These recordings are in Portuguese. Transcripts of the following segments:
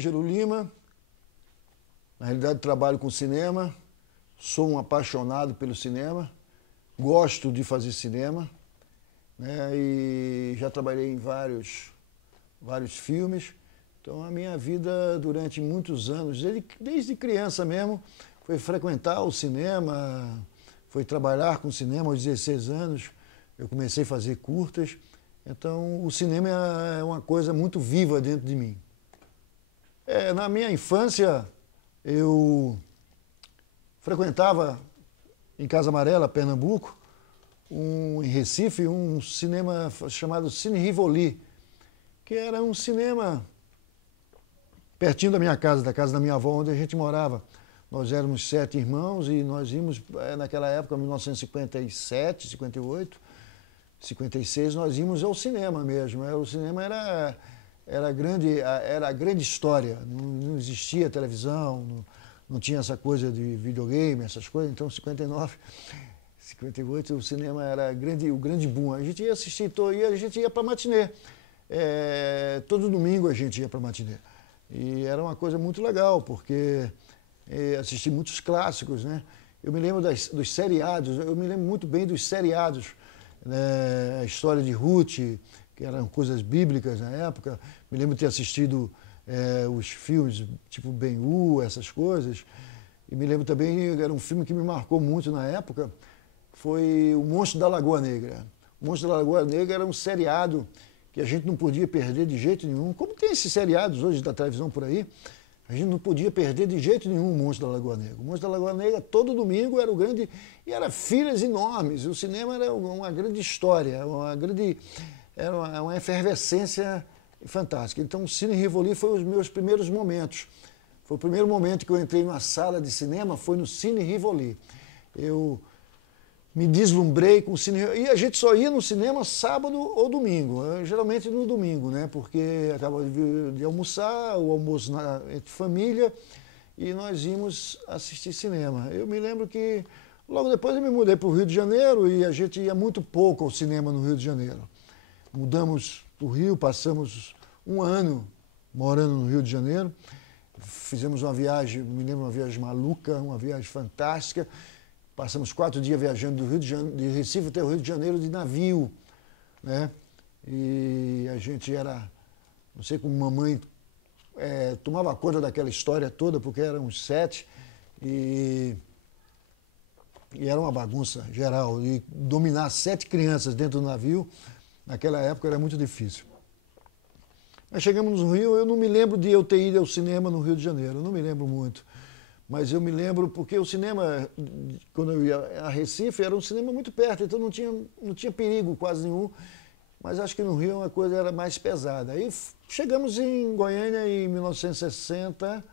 Ângelo Lima, na realidade trabalho com cinema, sou um apaixonado pelo cinema, gosto de fazer cinema, né, e já trabalhei em vários filmes. Então a minha vida durante muitos anos, desde criança mesmo, foi frequentar o cinema, foi trabalhar com cinema aos 16 anos, eu comecei a fazer curtas. Então o cinema é uma coisa muito viva dentro de mim. Na minha infância, eu frequentava em Casa Amarela, Pernambuco, em Recife, um cinema chamado Cine Rivoli, que era um cinema pertinho da minha casa, da casa da minha avó, onde a gente morava. Nós éramos 7 irmãos e nós íamos, naquela época, 1957, 58, 56, nós íamos ao cinema mesmo. O cinema era a grande história, não existia televisão, não tinha essa coisa de videogame, essas coisas. Então, 59, 58, o cinema era o grande boom. A gente ia assistir, a gente ia para matinê. Todo domingo a gente ia para matinê. E era uma coisa muito legal, porque assisti muitos clássicos, né? Eu me lembro dos seriados, eu me lembro muito bem dos seriados, né? A história de Ruth, que eram coisas bíblicas na época. Me lembro de ter assistido os filmes tipo Ben-Hur, essas coisas. E me lembro também, era um filme que me marcou muito na época, foi O Monstro da Lagoa Negra. O Monstro da Lagoa Negra era um seriado que a gente não podia perder de jeito nenhum. Como tem esses seriados hoje da televisão por aí, a gente não podia perder de jeito nenhum o Monstro da Lagoa Negra. O Monstro da Lagoa Negra, todo domingo, era o grande... E era filas enormes. O cinema era uma grande história, era uma efervescência fantástica. Então, o Cine Rivoli foi os meus primeiros momentos. Foi o primeiro momento que eu entrei numa sala de cinema, foi no Cine Rivoli. Eu me deslumbrei com o cine. E a gente só ia no cinema sábado ou domingo, geralmente no domingo, né? Porque acabava de almoçar, o almoço entre família, e nós íamos assistir cinema. Eu me lembro que logo depois eu me mudei para o Rio de Janeiro e a gente ia muito pouco ao cinema no Rio de Janeiro. Mudamos para o Rio, passamos um ano morando no Rio de Janeiro, fizemos uma viagem, me lembro, uma viagem maluca, uma viagem fantástica. Passamos 4 dias viajando de Recife até o Rio de Janeiro de navio, né? E a gente não sei como mamãe tomava conta daquela história toda, porque éramos 7 e era uma bagunça geral. E dominar 7 crianças dentro do navio, naquela época, era muito difícil. Nós chegamos no Rio, eu não me lembro de eu ter ido ao cinema no Rio de Janeiro, eu não me lembro muito. Mas eu me lembro porque o cinema, quando eu ia a Recife, era um cinema muito perto, então não tinha perigo quase nenhum. Mas acho que no Rio a coisa era mais pesada. Aí chegamos em Goiânia em 1960,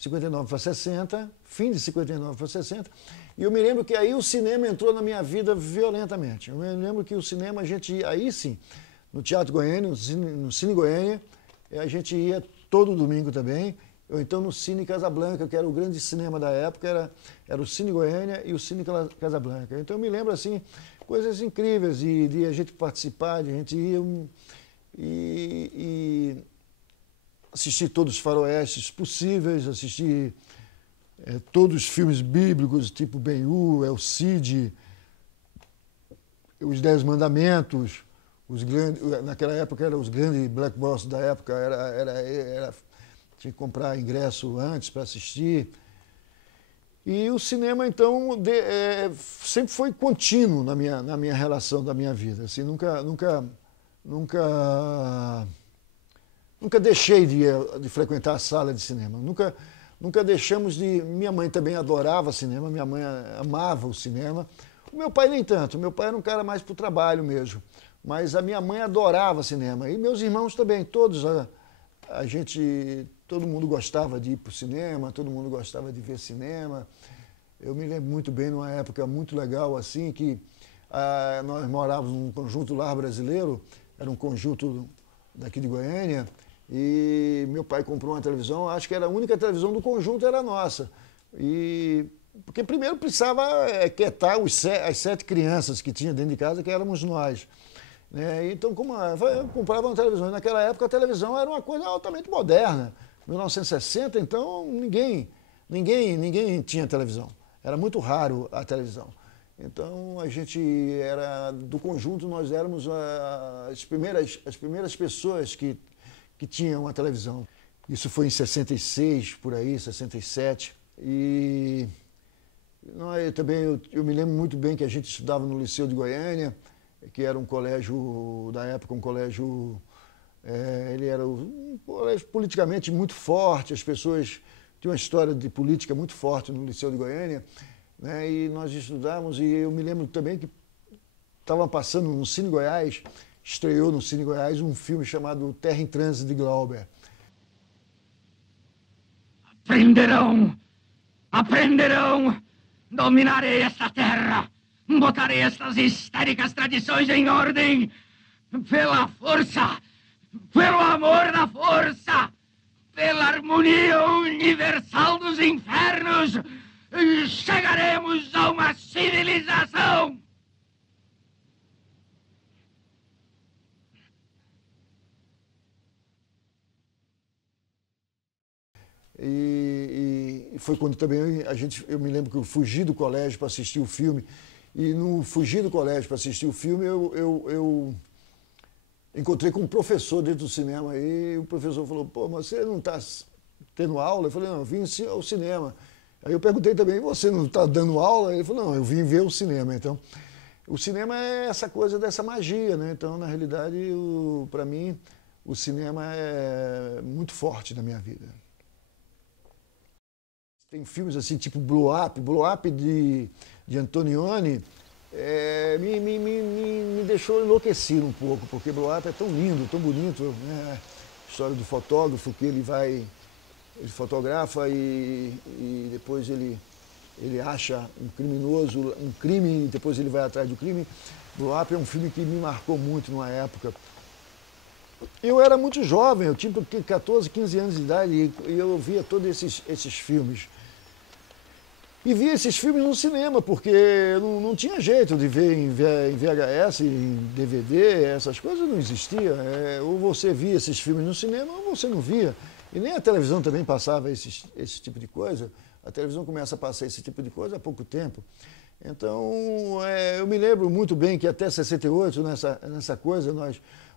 59 para 60, fim de 59 para 60. E eu me lembro que aí o cinema entrou na minha vida violentamente. Eu me lembro que o cinema, a gente ia, aí sim, no Teatro Goiânia, no Cine Goiânia, a gente ia todo domingo também. Ou então no Cine Casablanca, que era o grande cinema da época, era o Cine Goiânia e o Cine Casablanca. Então eu me lembro, assim, coisas incríveis de a gente participar, de a gente ir e assistir todos os faroestes possíveis, assistir todos os filmes bíblicos, tipo Ben-Hur, El Cid, os 10 Mandamentos, naquela época eram os grandes blockbusters da época, tinha que comprar ingresso antes para assistir. E o cinema, então, sempre foi contínuo na minha relação da minha vida. Assim, nunca deixei de frequentar a sala de cinema. Nunca deixamos de... Minha mãe também adorava cinema, minha mãe amava o cinema. O meu pai nem tanto, meu pai era um cara mais para o trabalho mesmo. Mas a minha mãe adorava cinema. E meus irmãos também, todos... Todo mundo gostava de ir para o cinema, todo mundo gostava de ver cinema. Eu me lembro muito bem, numa época muito legal, assim, que nós morávamos num conjunto lar brasileiro, era um conjunto daqui de Goiânia, e meu pai comprou uma televisão, acho que era a única televisão do conjunto, era a nossa. Porque primeiro precisava quietar as 7 crianças que tinha dentro de casa, que éramos nós. Então, eu comprava uma televisão. E naquela época a televisão era uma coisa altamente moderna. 1960, então, ninguém tinha televisão. Era muito raro a televisão. Então, a gente era, do conjunto, nós éramos as primeiras pessoas que tinham a televisão. Isso foi em 66, por aí, 67. E eu me lembro muito bem que a gente estudava no Liceu de Goiânia, que era um colégio, da época, um colégio... ele era um colégio politicamente muito forte, as pessoas tinham uma história de política muito forte no Liceu de Goiânia, né? E nós estudávamos, e eu me lembro também que estava passando no Cine Goiás, estreou no Cine Goiás um filme chamado Terra em Trânsito, de Glauber. Aprenderão, dominarei esta terra, botarei estas histéricas tradições em ordem, pela força, pelo amor da força, pela harmonia universal dos infernos, chegaremos a uma civilização. E foi quando também eu me lembro que eu fugi do colégio para assistir o filme. E no fugir do colégio para assistir o filme, eu encontrei com um professor dentro do cinema. E o professor falou, pô, mas você não está tendo aula? Eu falei, não, eu vim ao cinema. Aí eu perguntei também, você não está dando aula? Ele falou, não, eu vim ver o cinema. Então, o cinema é essa coisa dessa magia, né? Então, na realidade, para mim, o cinema é muito forte na minha vida. Tem filmes assim, tipo Blow Up de Antonioni, me deixou enlouquecido um pouco, porque Blow Up é tão lindo, tão bonito, né? A história do fotógrafo que ele fotografa e depois ele acha um criminoso, um crime, e depois ele vai atrás do crime. Blow Up é um filme que me marcou muito numa época. Eu era muito jovem, eu tinha 14, 15 anos de idade e eu via todos esses filmes. E via esses filmes no cinema, porque não tinha jeito de ver em VHS, em DVD, essas coisas não existiam. Ou você via esses filmes no cinema ou você não via. E nem a televisão também passava esse tipo de coisa. A televisão começa a passar esse tipo de coisa há pouco tempo. Então, eu me lembro muito bem que até 68, nessa coisa,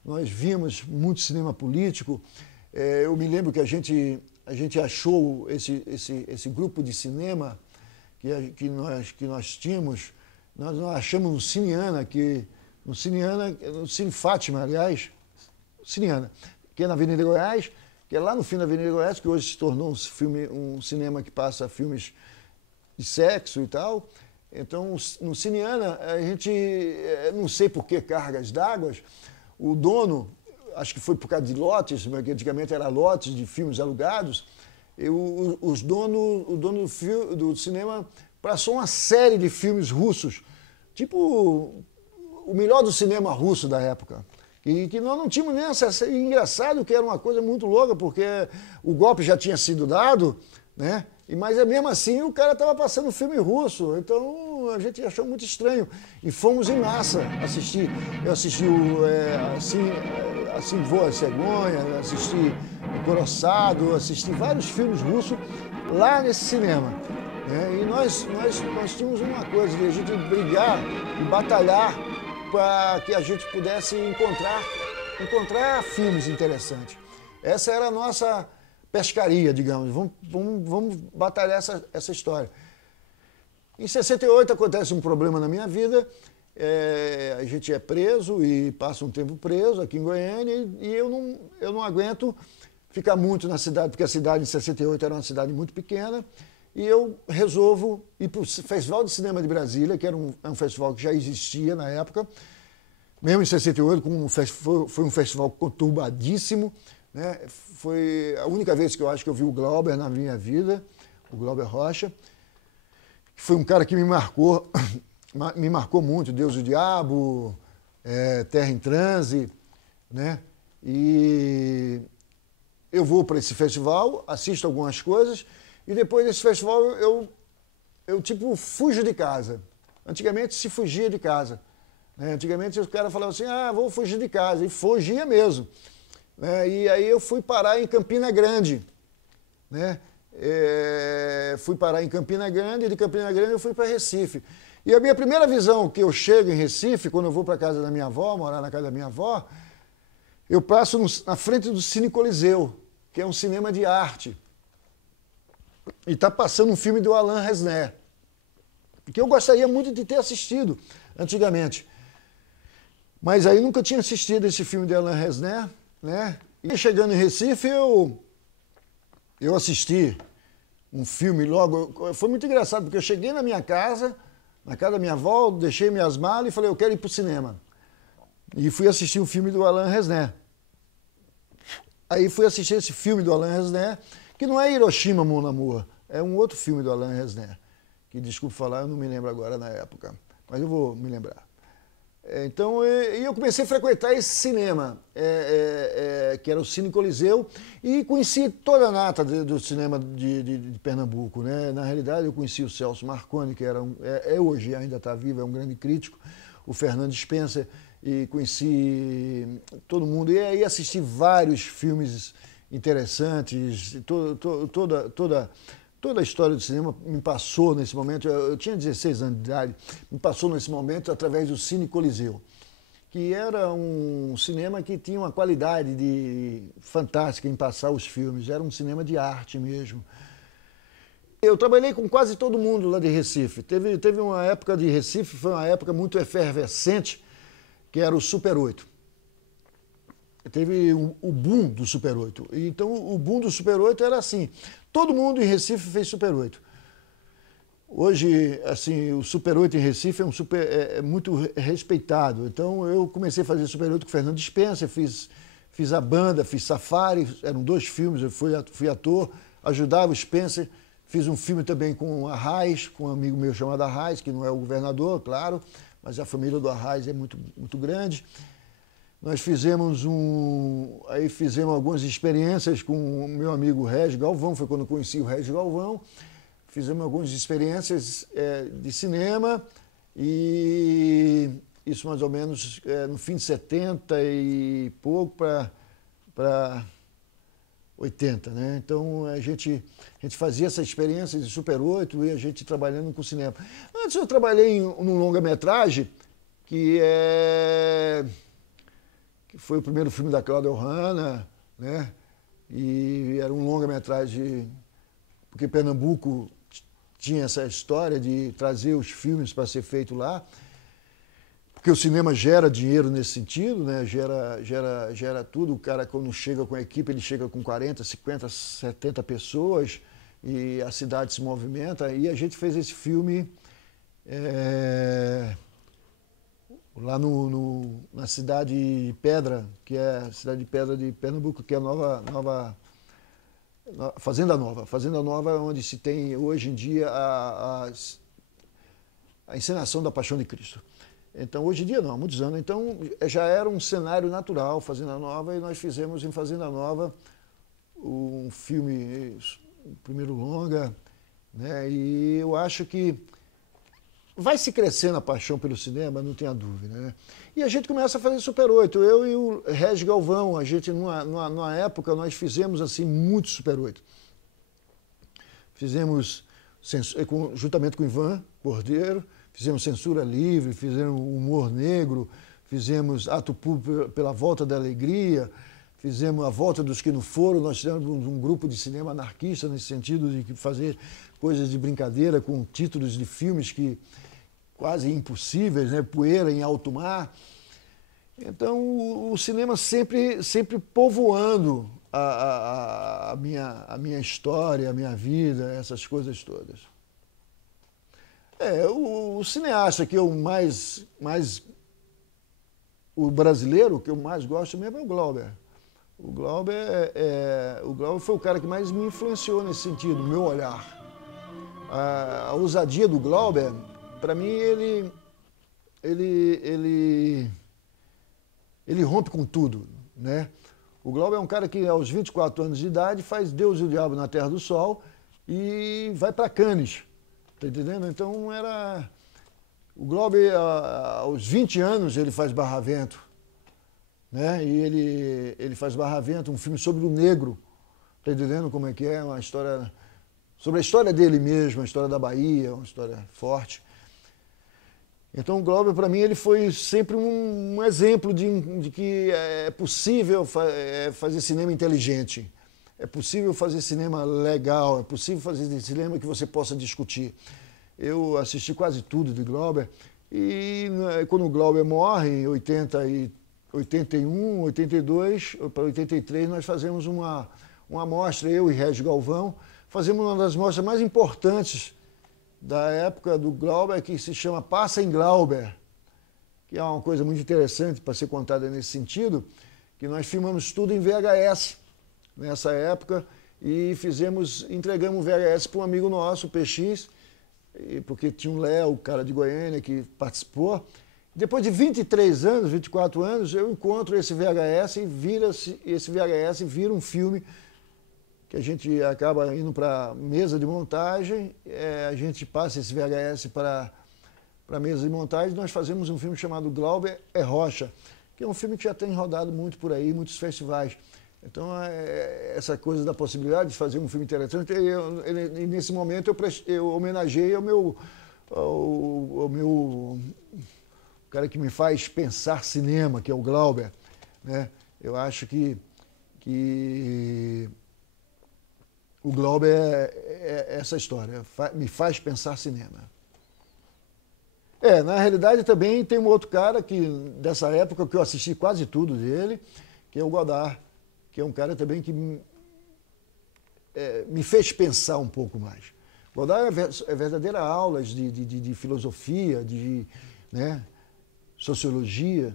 nós vimos muito cinema político. Eu me lembro que a gente achou esse grupo de cinema que nós tínhamos, nós achamos no Cineana, no Cine Fátima, aliás, Cineana, que é na Avenida Goiás, que é lá no fim da Avenida Goiás, que hoje se tornou um cinema que passa filmes de sexo e tal. Então, no Cineana, a gente, não sei por que cargas d'água, o dono, acho que foi por causa de lotes, porque antigamente era lotes de filmes alugados, o dono do cinema passou uma série de filmes russos, tipo o melhor do cinema russo da época, e que nós não tínhamos nem acesso. E engraçado que era uma coisa muito louca, porque o golpe já tinha sido dado, né? Mas mesmo assim o cara estava passando filme russo, então a gente achou muito estranho. E fomos em massa assistir. Eu assisti Assim Voa a Cegonha, assisti O Coroçado, assisti vários filmes russos lá nesse cinema. Né? E nós tínhamos uma coisa, de a gente brigar e batalhar para que a gente pudesse encontrar filmes interessantes. Essa era a nossa pescaria, digamos. Vamos batalhar essa história. Em 68 acontece um problema na minha vida, a gente é preso e passa um tempo preso aqui em Goiânia e eu não aguento ficar muito na cidade, porque a cidade em 68 era uma cidade muito pequena, e eu resolvo ir para o Festival de Cinema de Brasília, que era um festival que já existia na época, mesmo em 68, foi um festival conturbadíssimo, né? Foi a única vez que eu acho que eu vi o Glauber na minha vida, o Glauber Rocha, que foi um cara que me marcou muito, Deus e o Diabo, Terra em Transe, né? E eu vou para esse festival, assisto algumas coisas, e depois desse festival eu tipo, fujo de casa. Antigamente se fugia de casa. Né? Antigamente os caras falavam assim, vou fugir de casa, e fugia mesmo. E aí eu fui parar em Campina Grande. né? Fui parar em Campina Grande, e de Campina Grande eu fui para Recife. E a minha primeira visão que eu chego em Recife, quando eu vou para a casa da minha avó, morar na casa da minha avó, eu passo na frente do Cine Coliseu, que é um cinema de arte. E está passando um filme do Alain Resnais, que eu gostaria muito de ter assistido antigamente. Mas aí nunca tinha assistido esse filme de Alain Resnais, né? E chegando em Recife, eu assisti um filme logo. Foi muito engraçado, porque eu cheguei na minha casa, na casa da minha avó, deixei minhas malas e falei, eu quero ir para o cinema. E fui assistir um filme do Alain Resnais. Aí fui assistir esse filme do Alain Resnais, que não é Hiroshima, Mon Amour, é um outro filme do Alain Resnais, que, desculpe falar, eu não me lembro agora na época, mas eu vou me lembrar. Então, eu comecei a frequentar esse cinema, que era o Cine Coliseu, e conheci toda a nata do cinema de Pernambuco, né? Na realidade, eu conheci o Celso Marconi, que hoje ainda está vivo, é um grande crítico, o Fernando Spencer, e conheci todo mundo. E aí assisti vários filmes interessantes, toda a história do cinema me passou nesse momento, eu tinha 16 anos de idade, me passou nesse momento através do Cine Coliseu, que era um cinema que tinha uma qualidade fantástica em passar os filmes, era um cinema de arte mesmo. Eu trabalhei com quase todo mundo lá de Recife. Teve uma época de Recife, foi uma época muito efervescente, que era o Super 8. Teve o boom do Super 8. Então, o boom do Super 8 era assim, todo mundo em Recife fez Super 8. Hoje, assim, o Super 8 em Recife é muito respeitado. Então, eu comecei a fazer Super 8 com o Fernando Spencer, fiz a banda, fiz Safari, eram 2 filmes, eu fui ator, ajudava o Spencer, fiz um filme também com a Arraes, com um amigo meu chamado Arraes, que não é o governador, claro, mas a família do Arraes é muito, muito grande. Nós fizemos algumas experiências com o meu amigo Régis Galvão, foi quando eu conheci o Régis Galvão. Fizemos algumas experiências de cinema, e isso mais ou menos no fim de 70 e pouco para 80, né? Então a gente fazia essa experiência de Super 8 e a gente trabalhando com cinema. Antes eu trabalhei num longa-metragem que foi o primeiro filme da Cláudia Ohana, né? E era um longa-metragem, porque Pernambuco tinha essa história de trazer os filmes para ser feito lá, porque o cinema gera dinheiro nesse sentido, né? Gera tudo. O cara, quando chega com a equipe, ele chega com 40, 50, 70 pessoas e a cidade se movimenta. E a gente fez esse filme lá na cidade de Pedra, que é a cidade de Pedra de Pernambuco, que é a Fazenda Nova. Fazenda Nova é onde se tem hoje em dia a encenação da Paixão de Cristo. Então, hoje em dia não, há muitos anos. Então, já era um cenário natural, Fazenda Nova, e nós fizemos em Fazenda Nova um filme, o primeiro longa, né? E eu acho que vai se crescendo a paixão pelo cinema, não tenha dúvida, né? E a gente começa a fazer Super 8. Eu e o Régis Galvão, a gente, numa época, nós fizemos assim muito Super 8. Fizemos, juntamente com o Ivan Cordeiro, fizemos Censura Livre, fizemos Humor Negro, fizemos Ato Público pela Volta da Alegria, fizemos A Volta dos que não foram. Nós fizemos um grupo de cinema anarquista nesse sentido de fazer coisas de brincadeira com títulos de filmes que quase impossíveis, né? Poeira em Alto Mar. Então, o cinema sempre povoando a minha história, a minha vida, essas coisas todas. O cineasta que eu o brasileiro que eu mais gosto mesmo é o Glauber. O Glauber foi o cara que mais me influenciou nesse sentido, no meu olhar. A ousadia do Glauber, para mim, ele rompe com tudo, né? O Glauber é um cara que, aos 24 anos de idade, faz Deus e o Diabo na Terra do Sol e vai para Cannes, tá entendendo? Então, o Glauber, aos 20 anos, ele faz Barravento, né? E ele faz Barravento, um filme sobre o negro, Está entendendo como é que é? Uma história sobre a história dele mesmo, a história da Bahia, uma história forte. Então o Glauber, para mim, ele foi sempre um exemplo de que é possível fazer cinema inteligente, é possível fazer cinema legal, é possível fazer cinema que você possa discutir. Eu assisti quase tudo de Glauber e quando o Glauber morre, em 81, 82 para 83, nós fazemos uma mostra, eu e Régis Galvão, fazemos uma das mostras mais importantes da época do Glauber, que se chama Passa em Glauber, que é uma coisa muito interessante para ser contada nesse sentido, que nós filmamos tudo em VHS nessa época e entregamos o VHS para um amigo nosso, o PX, porque tinha um Léo, o cara de Goiânia, que participou. Depois de 23 anos, 24 anos, eu encontro esse VHS e esse VHS vira um filme que a gente acaba indo para a mesa de montagem, a gente passa esse VHS para a mesa de montagem, nós fazemos um filme chamado Glauber é Rocha, que é um filme que já tem rodado muito por aí, muitos festivais. Então, essa coisa da possibilidade de fazer um filme interessante, e nesse momento eu homenageei o cara que me faz pensar cinema, que é o Glauber, né? Eu acho que o Glauber é essa história, me faz pensar cinema. Na realidade também tem um outro cara dessa época que eu assisti quase tudo dele, que é o Godard, que é um cara também que me fez pensar um pouco mais. Godard é verdadeira aulas de filosofia, né, sociologia,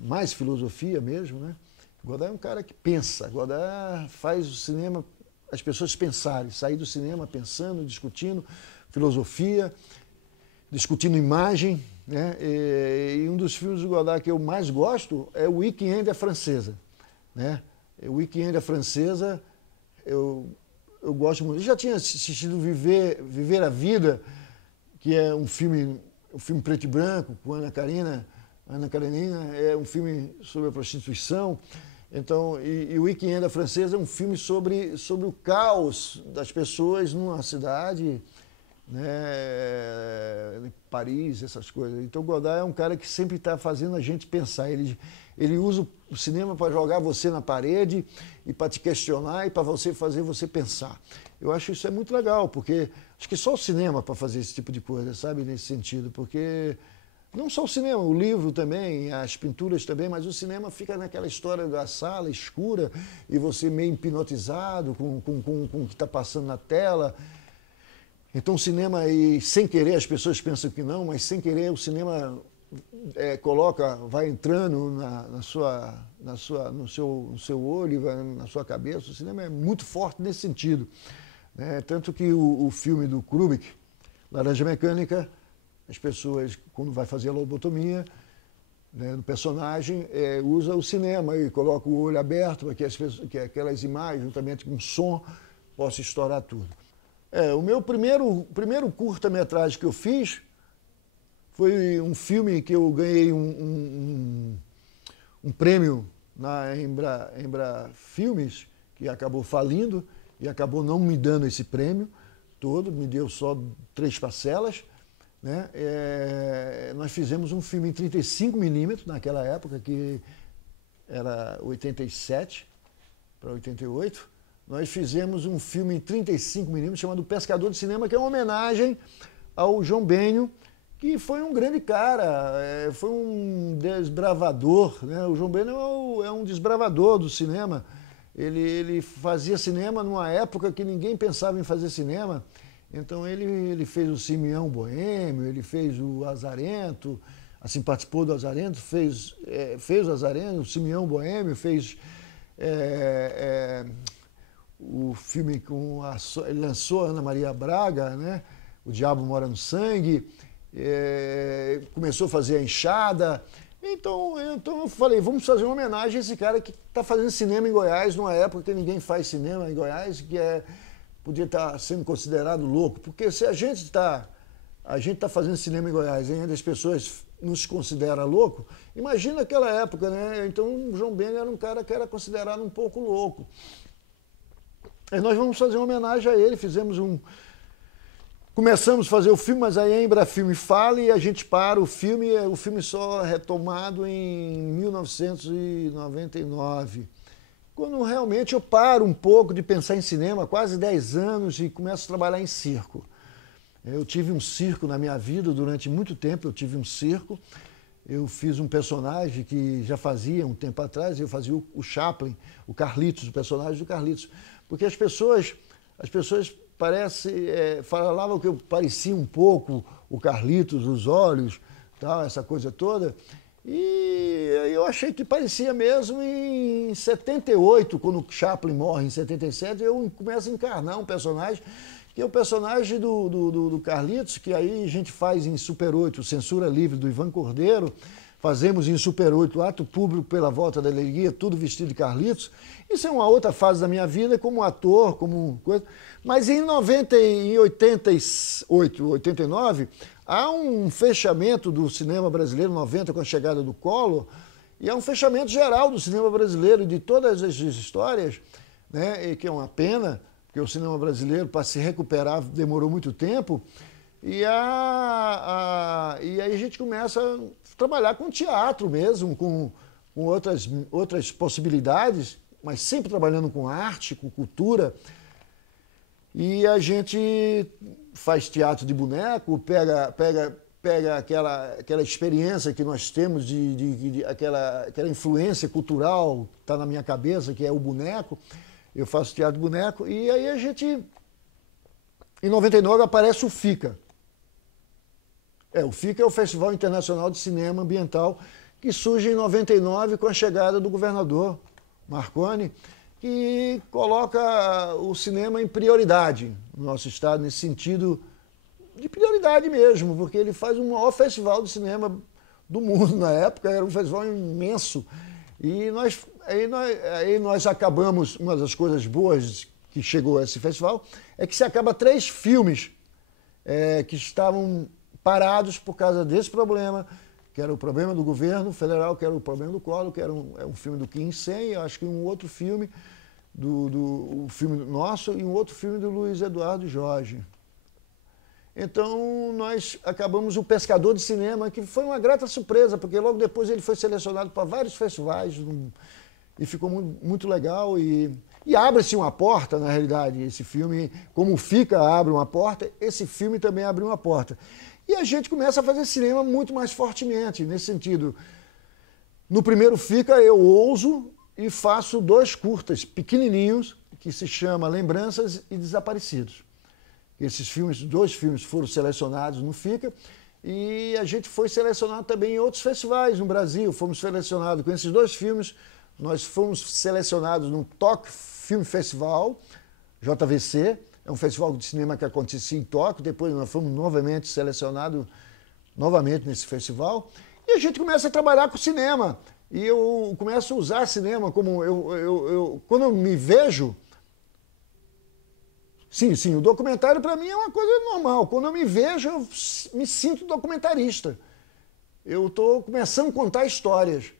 mais filosofia mesmo, né? Godard é um cara que pensa, Godard faz o cinema, as pessoas pensarem, sair do cinema pensando, discutindo filosofia, discutindo imagem, né? E um dos filmes do Godard que eu mais gosto é o Week-end à Francesa, né? O Week-end à Francesa, eu gosto muito. Eu já tinha assistido Viver a Vida, que é um filme preto e branco, com Ana Karenina, é um filme sobre a prostituição. Então, e o Week-end à Francesa é um filme sobre o caos das pessoas numa cidade, né, Paris, essas coisas. Então, Godard é um cara que sempre está fazendo a gente pensar. Ele usa o cinema para jogar você na parede e para te questionar e para fazer você pensar. Eu acho isso muito legal, porque acho que só o cinema para fazer esse tipo de coisa, sabe, nesse sentido, porque não só o cinema, o livro também, as pinturas também, mas o cinema fica naquela história da sala escura e você meio hipnotizado com o que está passando na tela. Então o cinema, e sem querer, as pessoas pensam que não, mas sem querer o cinema vai entrando no seu olho, na sua cabeça. O cinema é muito forte nesse sentido, né? Tanto que o filme do Kubrick, Laranja Mecânica, as pessoas, quando vai fazer a lobotomia, né, do personagem, usa o cinema e coloca o olho aberto para que aquelas imagens, juntamente com o som, possam estourar tudo. O meu primeiro curta-metragem que eu fiz foi um filme que eu ganhei um prêmio na Embra Filmes, que acabou falindo e acabou não me dando esse prêmio todo, me deu só 3 parcelas, né? Nós fizemos um filme em 35mm naquela época, que era 87 para 88. Nós fizemos um filme em 35mm chamado Pescador de Cinema, que é uma homenagem ao João Benio, que foi um grande cara, foi um desbravador, né? O João Benio é um desbravador do cinema. Ele fazia cinema numa época que ninguém pensava em fazer cinema. Então ele fez o Simeão Boêmio, ele fez o Azarento, assim, participou do Azarento, fez o Azarento, o Simeão Boêmio, fez o filme ele lançou a Ana Maria Braga, né? O Diabo Mora no Sangue, começou a fazer a Enxada. Então eu falei, vamos fazer uma homenagem a esse cara que está fazendo cinema em Goiás, numa época que ninguém faz cinema em Goiás, que podia estar sendo considerado louco, porque se a gente está fazendo cinema em Goiás e ainda as pessoas nos consideram louco, imagina aquela época, né? Então o João Benio era um cara que era considerado um pouco louco. Aí nós vamos fazer uma homenagem a ele, começamos a fazer o filme, mas aí a Embrafilme fala e a gente para o filme só é retomado em 1999. Quando realmente eu paro um pouco de pensar em cinema, quase 10 anos, e começo a trabalhar em circo. Eu tive um circo na minha vida durante muito tempo, eu tive um circo. Eu fiz um personagem que já fazia um tempo atrás, eu fazia o Chaplin, o Carlitos, o personagem do Carlitos. Porque as pessoas falavam que eu parecia um pouco o Carlitos, os olhos, tal, essa coisa toda. E eu achei que parecia mesmo. Em 78, quando o Chaplin morre, em 77, eu começo a encarnar um personagem, que é o personagem do Carlitos, que aí a gente faz em Super 8, Censura Livre, do Ivan Cordeiro. Fazemos em Super 8, Ato Público pela Volta da Alegria, tudo vestido de Carlitos. Isso é uma outra fase da minha vida, como ator, como coisa. Mas em 88, 89, há um fechamento do cinema brasileiro, 90, com a chegada do Collor, e é um fechamento geral do cinema brasileiro, de todas as histórias, né, e que é uma pena, porque o cinema brasileiro, para se recuperar, demorou muito tempo. E aí a gente começa a trabalhar com teatro mesmo, com outras possibilidades, mas sempre trabalhando com arte, com cultura. E a gente faz teatro de boneco, pega aquela experiência que nós temos, aquela influência cultural que está na minha cabeça, que é o boneco. Eu faço teatro de boneco, e aí a gente... Em 99 aparece o FICA. O FICA é o Festival Internacional de Cinema Ambiental, que surge em 99 com a chegada do governador Marconi, que coloca o cinema em prioridade no nosso estado, nesse sentido de prioridade mesmo, porque ele faz o maior festival de cinema do mundo na época, era um festival imenso. E aí nós acabamos, uma das coisas boas que chegou a esse festival, é que se acaba 3 filmes que estavam parados por causa desse problema, que era o problema do governo federal, que era o problema do Collor, que era um filme do Kim Sen, acho que um outro filme, um filme nosso, e um outro filme do Luiz Eduardo Jorge. Então, nós acabamos o Pescador de Cinema, que foi uma grata surpresa, porque logo depois ele foi selecionado para vários festivais, e ficou muito legal, e abre-se uma porta, na realidade, esse filme, como o FICA abre uma porta, esse filme também abre uma porta. E a gente começa a fazer cinema muito mais fortemente, nesse sentido. No primeiro FICA eu ouso e faço 2 curtas pequenininhos, que se chama Lembranças e Desaparecidos. Esses 2 filmes foram selecionados no FICA, e a gente foi selecionado também em outros festivais no Brasil. Fomos selecionados com esses 2 filmes, nós fomos selecionados no Tóquio Film Festival, JVC, é um festival de cinema que acontecia em Tóquio, depois nós fomos novamente selecionados nesse festival, e a gente começa a trabalhar com cinema, e eu começo a usar cinema como quando eu me vejo. Sim, o documentário para mim é uma coisa normal. Quando eu me vejo, eu me sinto documentarista. Eu estou começando a contar histórias.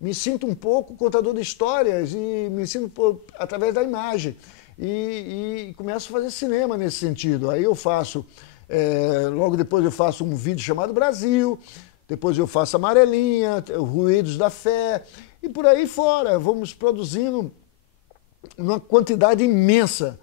Me sinto um pouco contador de histórias e me sinto através da imagem. E começo a fazer cinema nesse sentido. Aí eu faço, logo depois eu faço um vídeo chamado Brasil, depois eu faço Amarelinha, Ruídos da Fé, e por aí fora. Vamos produzindo uma quantidade imensa.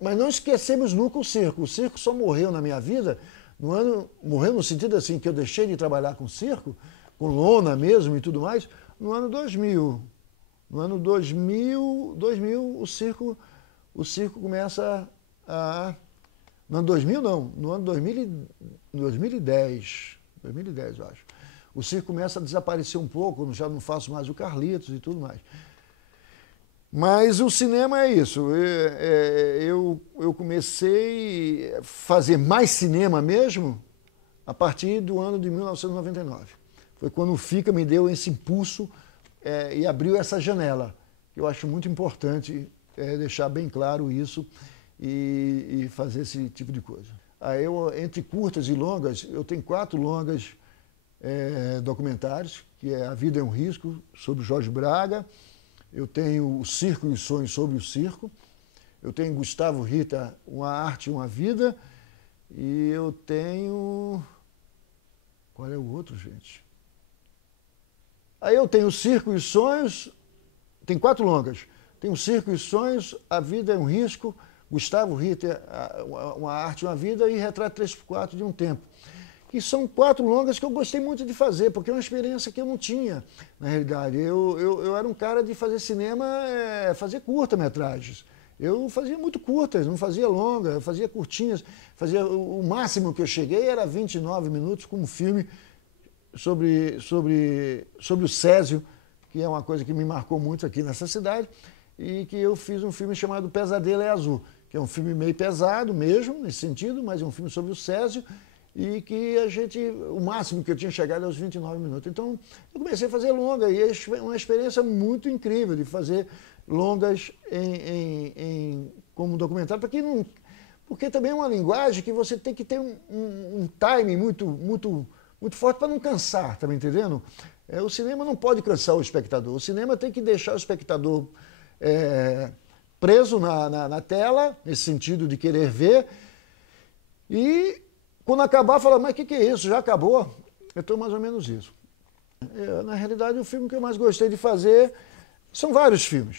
Mas não esquecemos nunca o circo. O circo só morreu na minha vida, morreu no sentido assim, que eu deixei de trabalhar com circo, com lona mesmo e tudo mais, no ano 2000. No ano 2000 o circo começa a... No ano 2000 não, no ano 2010 eu acho. O circo começa a desaparecer um pouco, eu já não faço mais o Carlitos e tudo mais. Mas o cinema é isso. Eu comecei a fazer mais cinema mesmo a partir do ano de 1999. Foi quando o FICA me deu esse impulso e abriu essa janela. Eu acho muito importante deixar bem claro isso e fazer esse tipo de coisa. Aí entre curtas e longas, eu tenho 4 longas documentários, que é A Vida é um Risco, sobre Jorge Braga. eu tenho O Circo e os Sonhos sobre o Circo, eu tenho Gustavo Rita, Uma Arte e uma Vida, e eu tenho... Qual é o outro, gente? Aí eu tenho O Circo e os Sonhos, tem 4 longas. Tem O Circo e os Sonhos, A Vida é um Risco, Gustavo Rita, Uma Arte e uma Vida e Retrato 3x4 de um Tempo. Que são 4 longas que eu gostei muito de fazer, porque é uma experiência que eu não tinha, na realidade. Eu era um cara de fazer cinema, fazer curta-metragens. Eu fazia muito curtas, não fazia longa, eu fazia curtinhas. O máximo que eu cheguei era 29 minutos com um filme sobre o Césio, que é uma coisa que me marcou muito aqui nessa cidade, e que eu fiz um filme chamado Pesadelo é Azul, que é um filme meio pesado mesmo, nesse sentido, mas é um filme sobre o Césio, e que o máximo que eu tinha chegado aos 29 minutos. Então, eu comecei a fazer longa, e é uma experiência muito incrível de fazer longas como documentário, porque também é uma linguagem que você tem que ter um timing muito forte para não cansar, tá me entendendo? O cinema não pode cansar o espectador, o cinema tem que deixar o espectador preso na tela, nesse sentido de querer ver, e quando acabar, fala, mas o que é isso? Já acabou? Eu estou mais ou menos isso. Na realidade, o filme que eu mais gostei de fazer são vários filmes.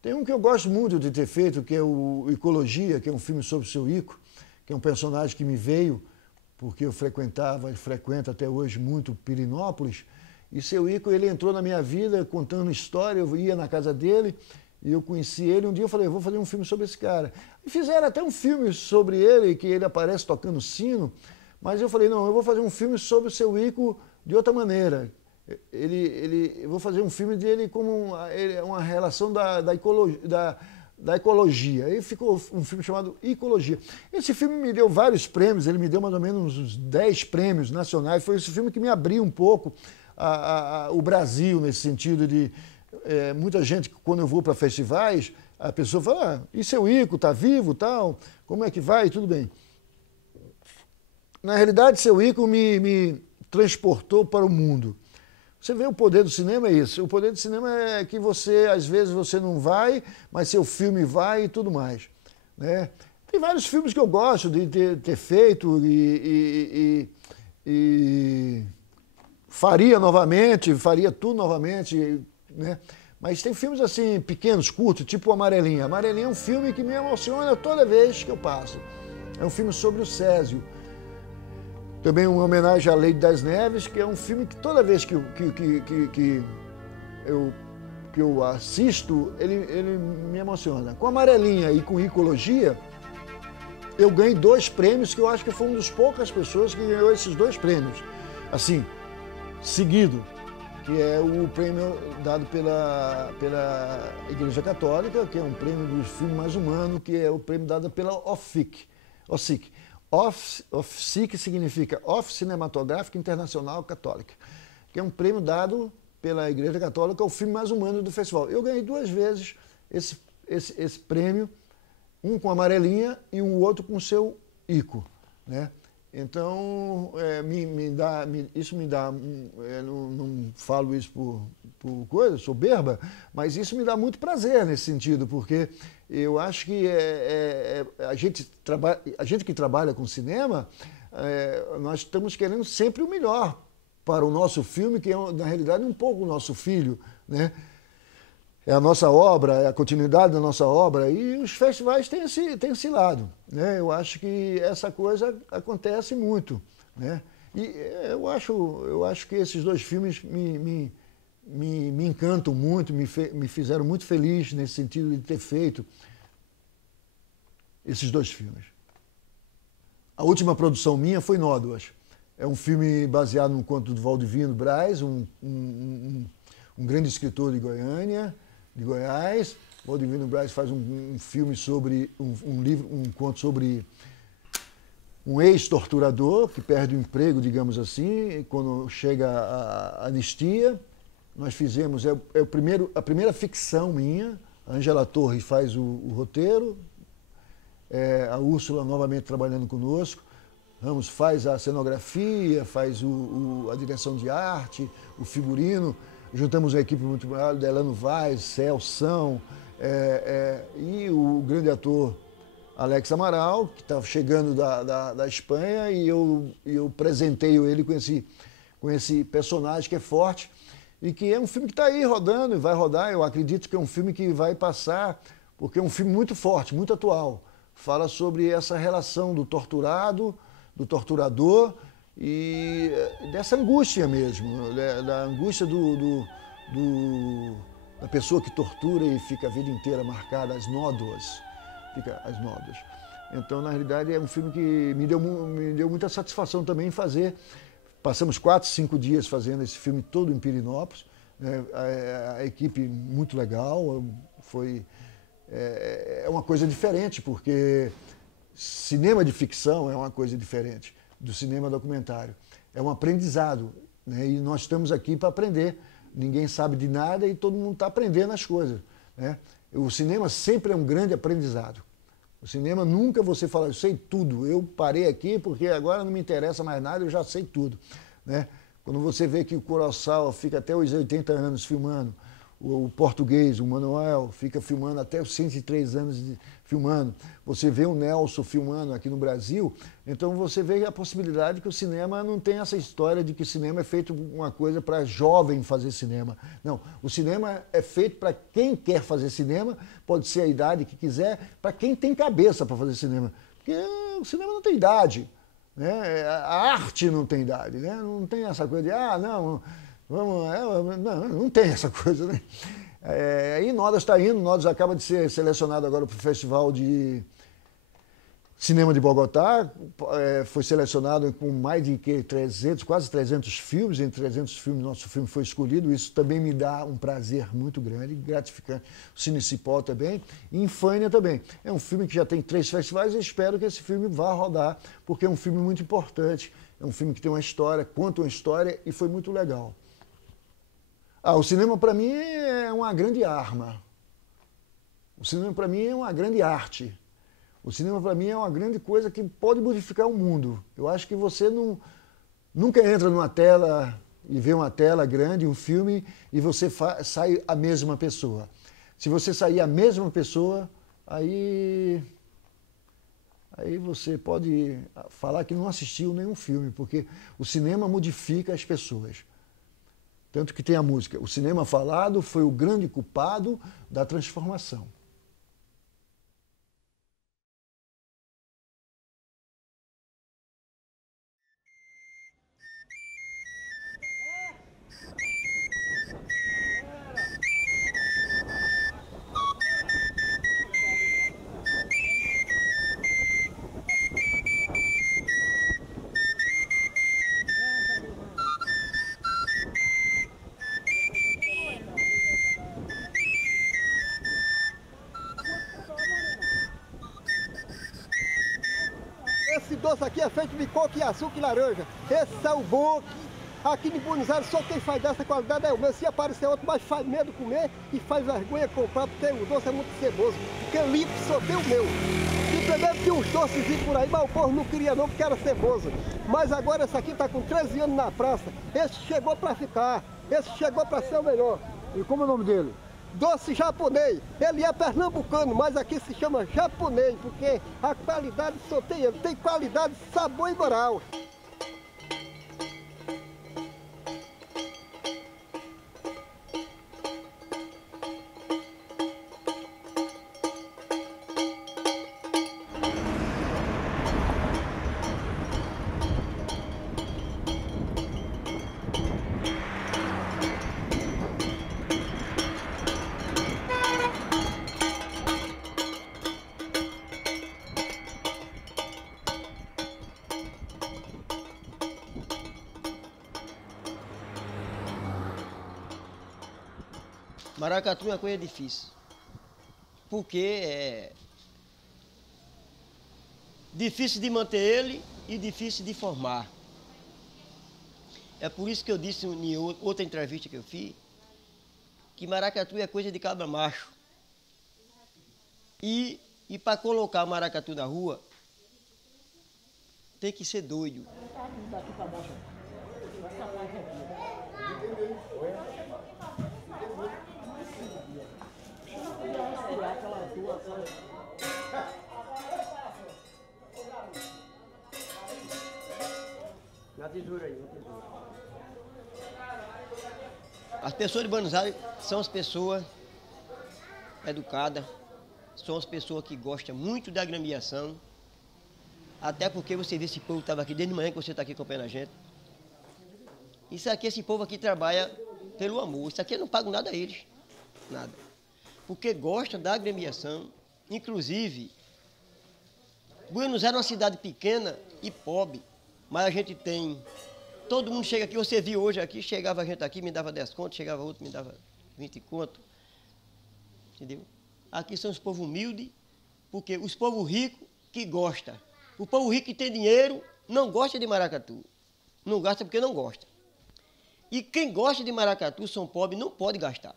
Tem um que eu gosto muito de ter feito, que é o Ecologia, que é um filme sobre o seu Ico, que é um personagem que me veio, porque eu frequentava e frequento até hoje muito Pirinópolis, e seu Ico, ele entrou na minha vida contando história, eu ia na casa dele, e eu conheci ele, um dia eu falei, eu vou fazer um filme sobre esse cara. E fizeram até um filme sobre ele, que ele aparece tocando sino, mas eu falei, não, eu vou fazer um filme sobre o seu Ico de outra maneira. Eu vou fazer um filme dele como uma relação da ecologia. Aí ficou um filme chamado Ecologia. Esse filme me deu vários prêmios, ele me deu mais ou menos uns 10 prêmios nacionais. Foi esse filme que me abriu um pouco o Brasil, nesse sentido de... muita gente, quando eu vou para festivais, a pessoa fala, e seu Ico, tá vivo, tal? Como é que vai? Tudo bem. Na realidade, seu Ico me transportou para o mundo. Você vê o poder do cinema é isso. O poder do cinema é que você, às vezes, você não vai, mas seu filme vai e tudo mais. Né? Tem vários filmes que eu gosto de ter feito e faria novamente, faria tudo novamente, né? Mas tem filmes assim, pequenos, curtos, tipo Amarelinha. Amarelinha é um filme que me emociona toda vez que eu passo. É um filme sobre o Césio. Também uma homenagem à Lady das Neves, que é um filme que toda vez que eu assisto, ele me emociona. Com Amarelinha e com Ecologia, eu ganhei 2 prêmios, que eu acho que foi uma das poucas pessoas que ganhou esses 2 prêmios. Assim, seguido, que é o prêmio dado pela Igreja Católica, que é um prêmio do filme mais humano, que é o prêmio dado pela OFIC. OFIC significa Office Cinematográfica Internacional Católica, que é um prêmio dado pela Igreja Católica ao filme mais humano do festival. Eu ganhei 2 vezes esse prêmio, um com Amarelinha e um outro com o seu Ico, né? Então, isso me dá, não falo isso por coisa, soberba, mas isso me dá muito prazer nesse sentido, porque eu acho que a gente que trabalha com cinema, nós estamos querendo sempre o melhor para o nosso filme, que é, na realidade, um pouco o nosso filho, né? É a nossa obra, é a continuidade da nossa obra, e os festivais têm esse lado, né? Eu acho que essa coisa acontece muito, né? E eu acho que esses 2 filmes me encantam muito, me fizeram muito feliz nesse sentido de ter feito esses 2 filmes. A última produção minha foi Nódoas. É um filme baseado num conto do Valdivino Braz, um grande escritor de Goiânia, de Goiás. Valdivino Braz faz um filme sobre, um conto sobre um ex-torturador que perde o emprego, digamos assim, quando chega a anistia. Nós fizemos, a primeira ficção minha, a Angela Torres faz o roteiro, a Úrsula novamente trabalhando conosco, Ramos faz a cenografia, faz a direção de arte, o figurino. juntamos uma equipe muito boa, Delano Vaz, Celção, e o grande ator Alex Amaral, que estava chegando da Espanha, e eu presenteio ele com esse personagem que é forte, e que é um filme que está aí rodando e vai rodar. Eu acredito que é um filme que vai passar, porque é um filme muito forte, muito atual. Fala sobre essa relação do torturado, do torturador, e dessa angústia mesmo, da angústia da pessoa que tortura e fica a vida inteira marcada, as nódoas. Então, na realidade, é um filme que me deu muita satisfação também em fazer. Passamos 4, 5 dias fazendo esse filme todo em Pirenópolis, né? A equipe muito legal, é uma coisa diferente, porque cinema de ficção é uma coisa diferente do cinema documentário. É um aprendizado, né? E nós estamos aqui para aprender. Ninguém sabe de nada e todo mundo está aprendendo as coisas, né? O cinema sempre é um grande aprendizado. O cinema nunca você fala, eu sei tudo, eu parei aqui porque agora não me interessa mais nada, eu já sei tudo, né? Quando você vê que o Kurosawa fica até os 80 anos filmando, o português, o Manuel, fica filmando até os 103 anos filmando, você vê o Nelson filmando aqui no Brasil, então você vê a possibilidade que o cinema não tem essa história de que o cinema é feito uma coisa para jovem fazer cinema. Não, o cinema é feito para quem quer fazer cinema, pode ser a idade que quiser, para quem tem cabeça para fazer cinema, porque o cinema não tem idade, né? A arte não tem idade, né? Não tem essa coisa de, não, não tem essa coisa, né? E Nodas está indo, Nodas acaba de ser selecionado agora para o Festival de Cinema de Bogotá, foi selecionado com mais de 300, quase 300 filmes, entre 300 filmes nosso filme foi escolhido, isso também me dá um prazer muito grande, gratificante. O Cine Cipó também, e Infânia também. É um filme que já tem 3 festivais e espero que esse filme vá rodar, porque é um filme muito importante, é um filme que tem uma história, conta uma história e foi muito legal. O cinema para mim é uma grande arma. O cinema para mim é uma grande arte. O cinema para mim é uma grande coisa que pode modificar o mundo. Eu acho que você nunca entra numa tela e vê uma tela grande, um filme, e você sai a mesma pessoa. Se você sair a mesma pessoa, aí você pode falar que não assistiu nenhum filme, porque o cinema modifica as pessoas. Tanto que tem a música, o cinema falado foi o grande culpado da transformação. Esse doce aqui é feito de coco e açúcar e laranja. Esse é o bom. Aqui em Buenos Aires só quem faz dessa qualidade é o meu. Se aparecer outro, mas faz medo comer e faz vergonha comprar, porque o doce é muito ceboso. Porque limpo só tem o meu. E primeiro tinha uns doces por aí, mas o povo não queria não, porque era ceboso. Mas agora esse aqui está com 13 anos na praça. Esse chegou para ficar. Esse chegou para ser o melhor. E como é o nome dele? Doce japonês. Ele é pernambucano, mas aqui se chama japonês, porque a qualidade só tem ele. Tem qualidade, sabor e moral. Maracatu é uma coisa difícil, porque é difícil de manter ele e difícil de formar. É por isso que eu disse em outra entrevista que eu fiz, que maracatu é coisa de cabra macho. E para colocar maracatu na rua, tem que ser doido. tesoura aí, uma tesoura. As pessoas de Buenos Aires são as pessoas educadas, são as pessoas que gostam muito da agremiação, até porque você vê esse povo que estava aqui desde manhã que você está aqui acompanhando a gente. Isso aqui, esse povo aqui trabalha pelo amor, isso aqui eu não pago nada a eles, nada. Porque gostam da agremiação, inclusive, Buenos Aires é uma cidade pequena e pobre, mas a gente tem, todo mundo chega aqui, você viu hoje aqui, chegava a gente aqui, me dava 10 contos, chegava outro, me dava 20 contos, entendeu? Aqui são os povos humildes, porque os povos ricos que gostam. O povo rico que tem dinheiro não gosta de maracatu, não gasta porque não gosta. E quem gosta de maracatu, são pobres, não pode gastar.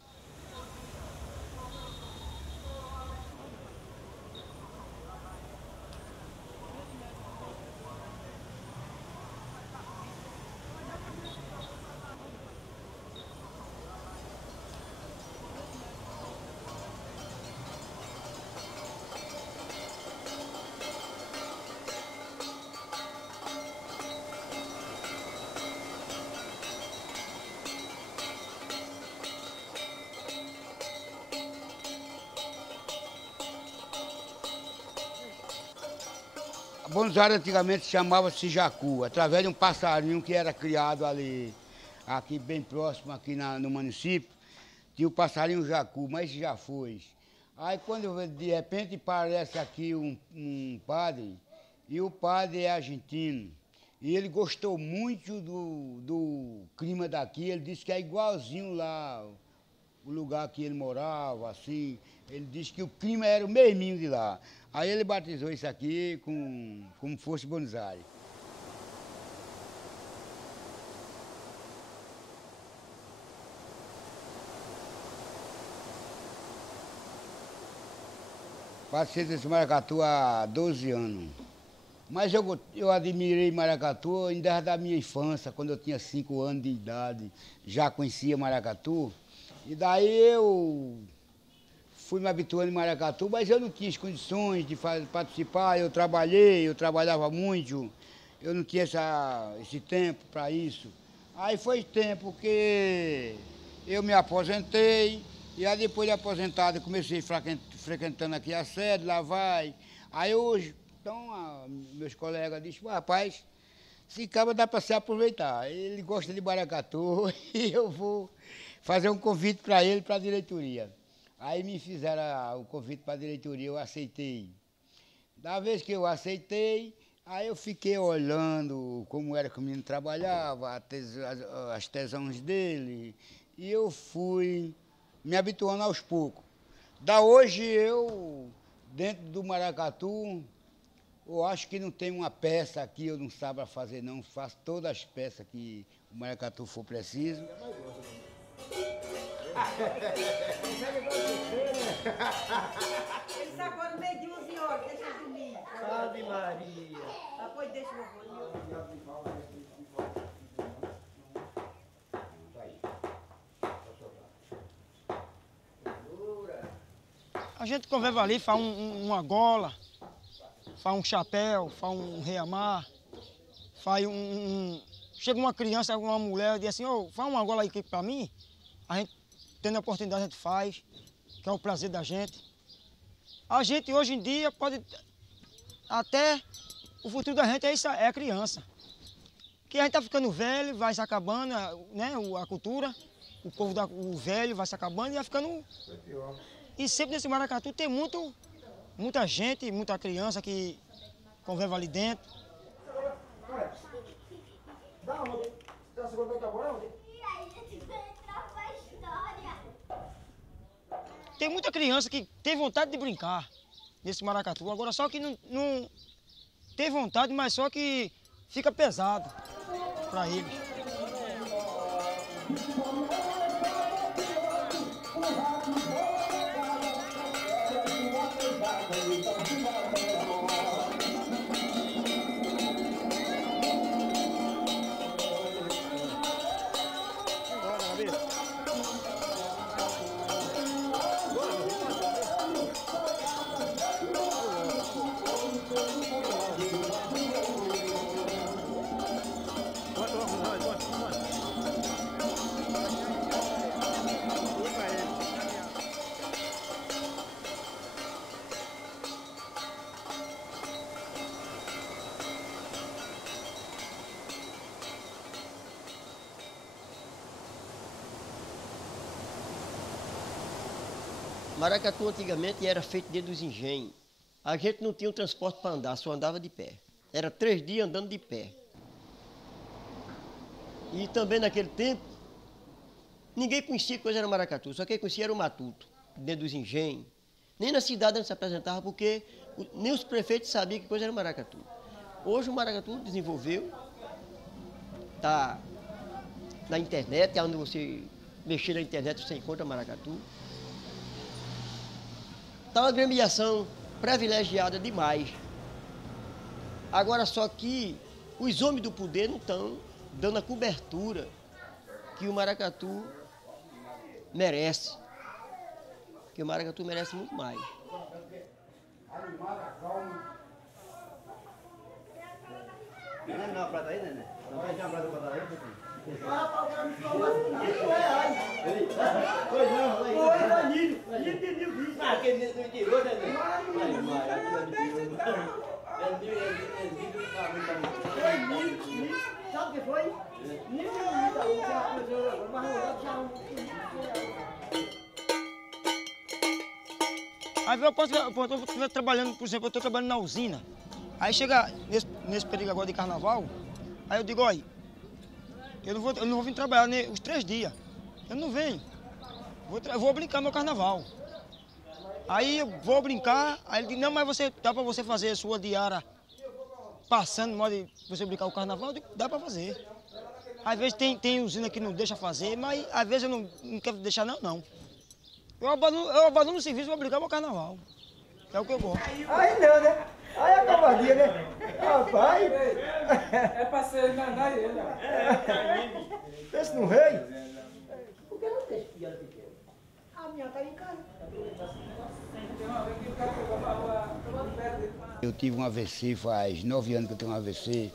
Buenos Aires antigamente chamava-se jacu, através de um passarinho que era criado ali, aqui bem próximo, aqui no município, tinha o passarinho jacu, mas isso já foi. Aí quando de repente aparece aqui um padre, e o padre é argentino, e ele gostou muito do clima daqui, ele disse que é igualzinho lá, o lugar que ele morava, assim, ele disse que o clima era o mesminho de lá. Aí ele batizou isso aqui como fosse Buenos Aires. Passei desse maracatu há 12 anos. Mas eu admirei maracatu ainda da minha infância, quando eu tinha 5 anos de idade, já conhecia maracatu. E daí eu fui me habituando em maracatu, mas eu não tinha as condições de participar, eu trabalhava muito, eu não tinha esse tempo para isso. Aí foi tempo que eu me aposentei, e aí depois de aposentado eu comecei frequentando aqui a sede, lá vai. Aí hoje, então, meus colegas disseram, rapaz, esse cara dá para se aproveitar, ele gosta de maracatu e eu vou fazer um convite para ele, para a diretoria. Aí me fizeram o convite para a diretoria, eu aceitei. Da vez que eu aceitei, aí eu fiquei olhando como era que o menino trabalhava, as tesões dele, e eu fui me habituando aos poucos. Da hoje eu, dentro do maracatu, eu acho que não tem uma peça aqui, eu não saiba fazer não, faço todas as peças que o maracatu for preciso. Ele sacou no meio de 11 horas, deixa eu dormir. Ave Maria. Depois deixa eu vou. A gente convive ali, faz uma gola, faz um chapéu, faz um reamar, faz chega uma criança, uma mulher, diz assim, ô, faz uma gola aqui pra mim. A gente, tendo a oportunidade, a gente faz, que é o prazer da gente. A gente, hoje em dia, pode... Até o futuro da gente é a criança. Que a gente tá ficando velho, vai se acabando, né, a cultura, o velho vai se acabando e vai ficando... E sempre nesse maracatu tem muita gente, muita criança que convive ali dentro. Tem muita criança que tem vontade de brincar nesse maracatu, agora só que não tem vontade, mas só que fica pesado para eles. Maracatu antigamente era feito dentro dos engenhos. A gente não tinha um transporte para andar, só andava de pé. Era 3 dias andando de pé. E também naquele tempo, ninguém conhecia que coisa era maracatu, só quem conhecia era o matuto, dentro dos engenhos. Nem na cidade não se apresentava, porque nem os prefeitos sabiam que coisa era maracatu. Hoje o maracatu desenvolveu, está na internet, é onde você mexer na internet você encontra maracatu. Está uma gremiação privilegiada demais. Agora só que os homens do poder não estão dando a cobertura que o maracatu merece. Que o maracatu merece muito mais. Não, prata aí, né? Não vai ter uma prata pra dar aí, Sabe o que foi? Aí eu estou trabalhando, por exemplo, eu estou trabalhando na usina. Aí chega nesse período agora de carnaval, aí eu digo, olha, eu não vou vir trabalhar os 3 dias. Eu não venho. Eu vou brincar meu carnaval. Aí eu vou brincar, aí ele diz, não, mas dá para você fazer a sua diária passando, de modo de você brincar o carnaval? Eu digo, dá para fazer. Às vezes tem usina que não deixa fazer, mas às vezes eu não quero deixar não. Eu abandono o serviço e vou brincar meu carnaval. É o que eu gosto. Aí não, né? Aí é covardia, né? Rapaz! É pra ser mandar ele, ó. Pensa no rei? Por que não deixa filha pequena? A minha tá em casa. Eu tive um AVC faz 9 anos que eu tenho um AVC.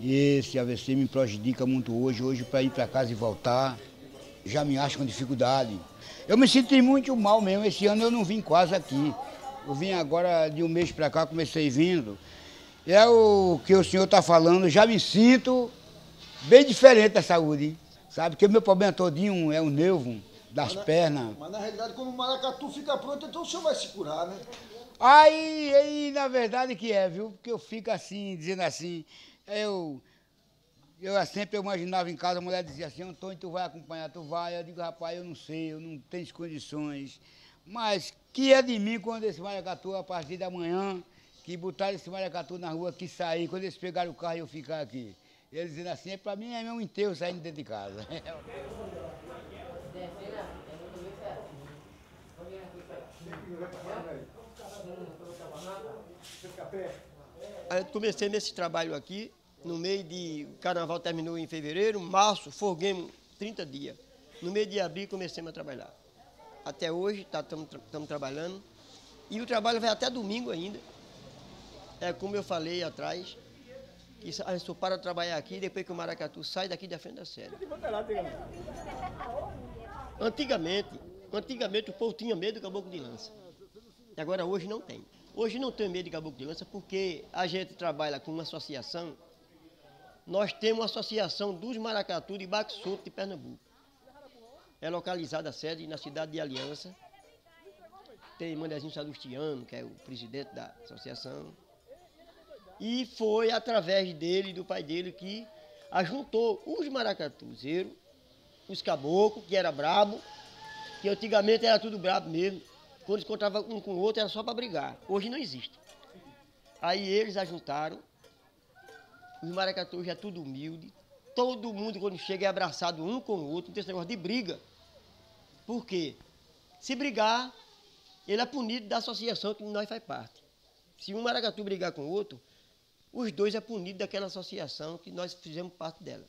E esse AVC me prejudica muito hoje. Hoje, para ir para casa e voltar, já me acho com dificuldade. Eu me senti muito mal mesmo. Esse ano eu não vim quase aqui. Eu vim agora de um mês para cá, comecei vindo. É o que o senhor está falando, já me sinto bem diferente da saúde, sabe? Porque o meu problema todinho é o nervo das pernas. Mas na realidade, quando o maracatu fica pronto, então o senhor vai se curar, né? Aí na verdade que é, viu? Porque eu fico assim, dizendo assim, eu sempre imaginava em casa, a mulher dizia assim, Antônio, tu vai acompanhar, tu vai. Eu digo, rapaz, eu não sei, eu não tenho condições. Mas que é de mim quando esse maracatu, a partir da manhã, que botaram esse maracatu na rua, que sair, quando eles pegaram o carro e eu ficar aqui. Eles dizendo assim, para mim é meu enterro saindo dentro de casa. Aí eu comecei nesse trabalho aqui, no meio de... O carnaval terminou em fevereiro, março, folguemos 30 dias. No mês de abril comecemos a trabalhar. Até hoje estamos trabalhando. E o trabalho vai até domingo ainda. É como eu falei atrás, que a gente só para de trabalhar aqui depois que o maracatu sai daqui da frente da sede. Antigamente o povo tinha medo do caboclo de lança. E agora hoje não tem. Hoje não tem medo de caboclo de lança porque a gente trabalha com uma associação. Nós temos uma associação dos maracatu de Baque Solto de Pernambuco. É localizada a sede na cidade de Aliança. Tem Mandezinho Salustiano, que é o presidente da associação. E foi através dele, do pai dele, que ajuntou os maracatuzeiros, os caboclos, que era brabo, que antigamente era tudo brabo mesmo. Quando se encontrava um com o outro era só para brigar. Hoje não existe. Aí eles ajuntaram. Os maracatus já é tudo humilde. Todo mundo, quando chega, é abraçado um com o outro. Não tem esse negócio de briga. Por quê? Se brigar, ele é punido da associação que nós faz parte. Se um maracatu brigar com o outro, os dois é punido daquela associação que nós fizemos parte dela.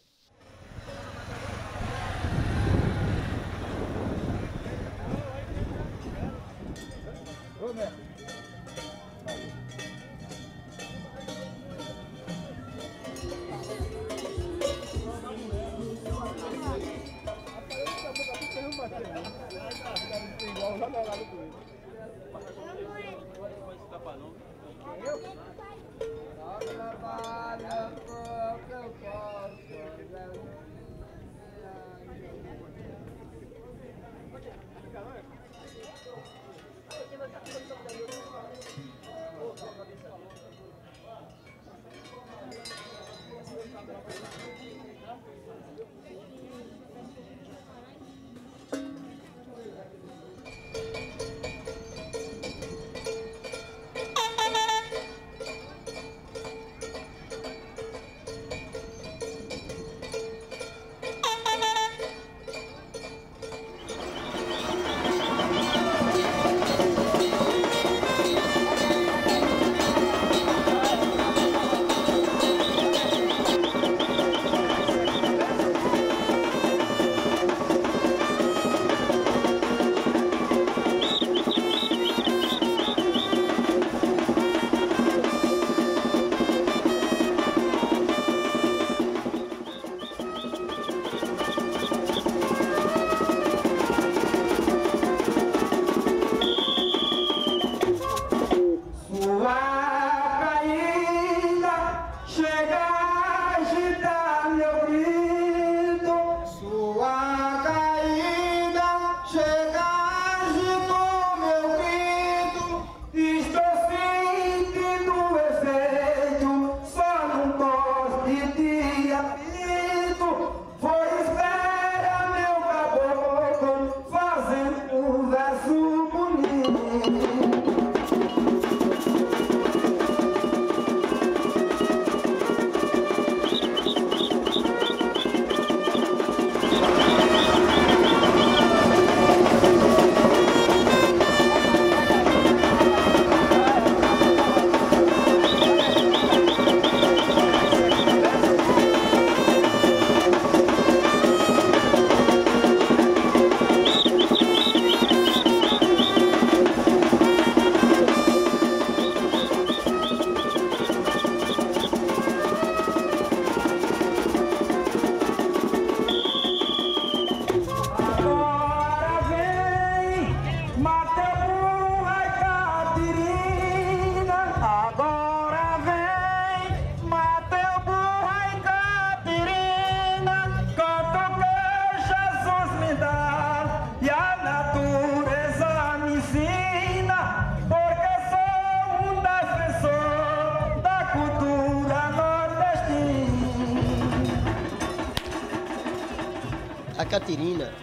Catirina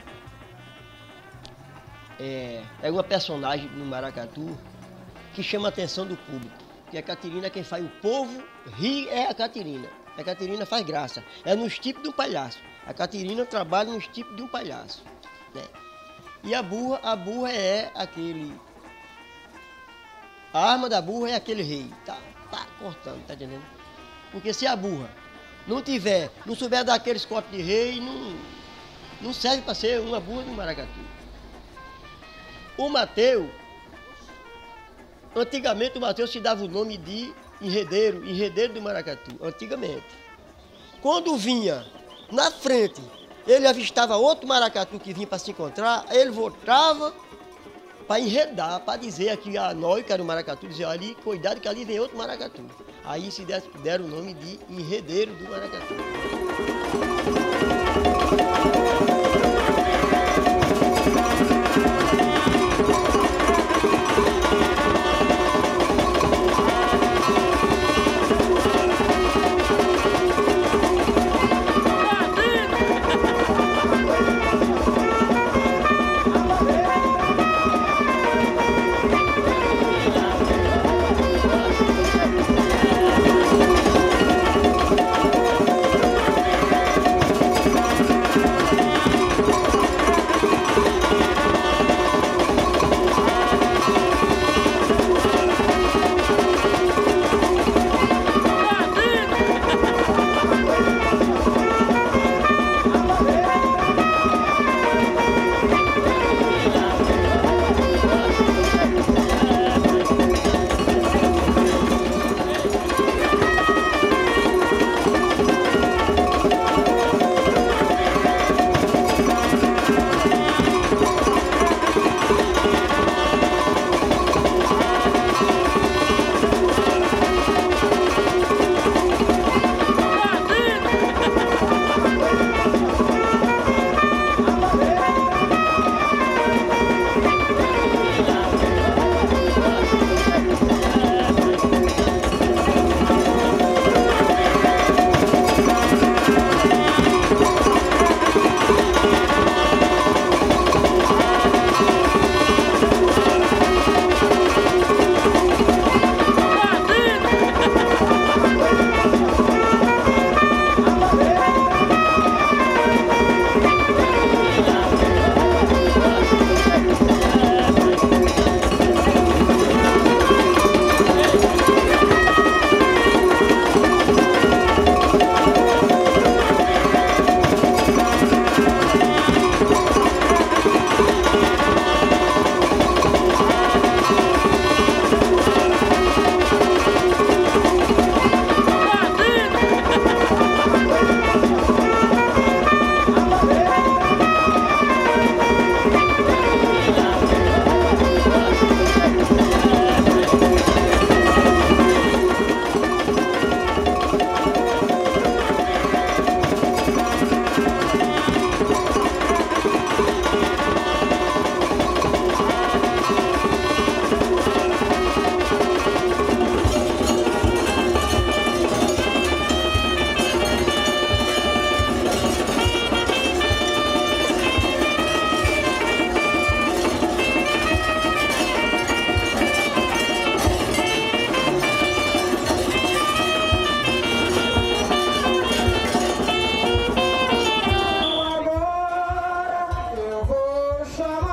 é uma personagem no maracatu que chama a atenção do público. Porque a Catirina, quem faz o povo rir é a Catirina. A Catirina faz graça. É nos tipos de um palhaço. A Catirina trabalha nos tipos de um palhaço. Né? E a burra é aquele... A arma da burra é aquele rei. Tá cortando, tá entendendo? Porque se a burra não souber dar aqueles cortes de rei, não serve para ser uma burra do maracatu. O Mateus, antigamente o Mateus se dava o nome de enredeiro do maracatu, antigamente. Quando vinha na frente, ele avistava outro maracatu que vinha para se encontrar, ele voltava para enredar, para dizer aqui a nós, que era o maracatu, dizer ali, cuidado que ali vem outro maracatu. Aí se deram o nome de enredeiro do maracatu. Agora eu vou chamar.